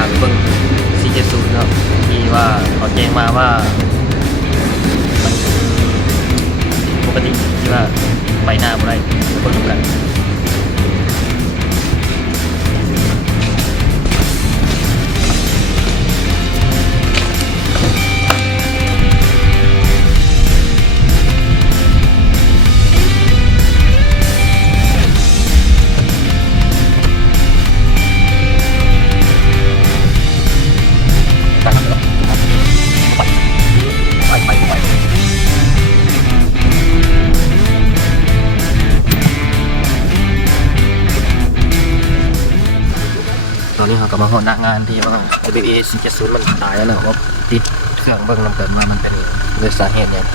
าไปเบิ่ง470เนาะที่ว่าเขาแจ้งมาว่ามันปกติที่ว่าไปหน้าบ่ได้เบิ่งกันตอนนี้เราก็มาหน้างานที่ว่า WA 470มันตายแล้วนะเพราะติดเครื่องเบิ่งนำเกินว่ามันเป็นด้วยสาเหตุเนี่ย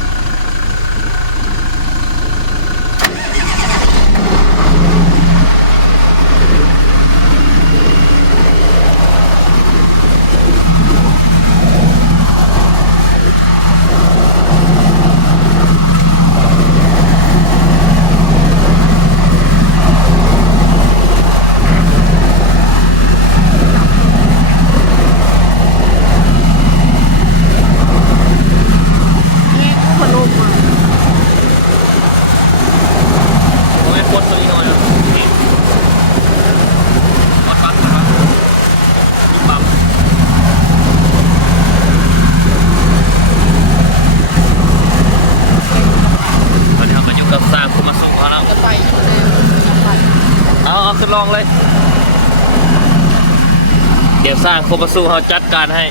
ขึ้นลองเลยเดี๋ยวสร้างโคบสู้เขาจัดการให้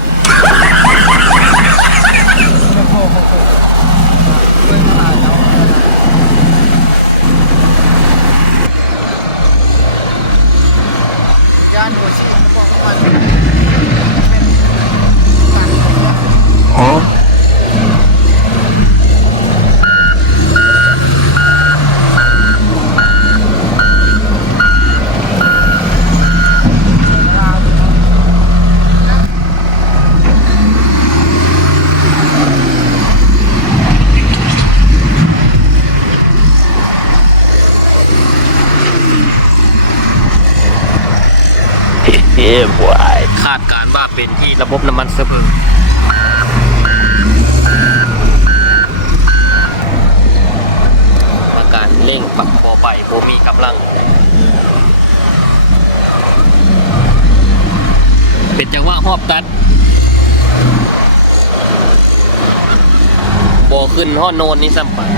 ยานหัวชีมันบอกว่าคาดการว่าเป็นที่ระบบน้ำมันเชื้อเพลิงอาการเร่งปรับโบใบโบมีกำลังเป็นจังหวะหอบตัดโบขึ้นห้อโนนนี่สัมปัน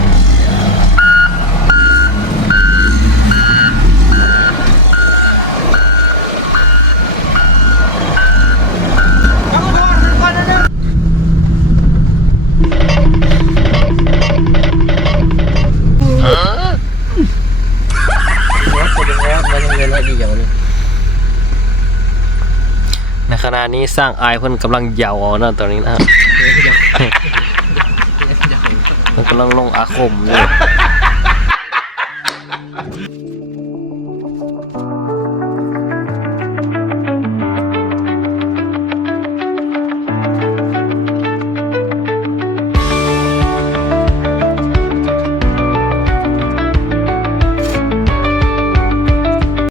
ในขณะนี้สร้างอายเพิ่นกำลังเหยาเอานะตอนนี้นะมันกำลังลงอาคมเลย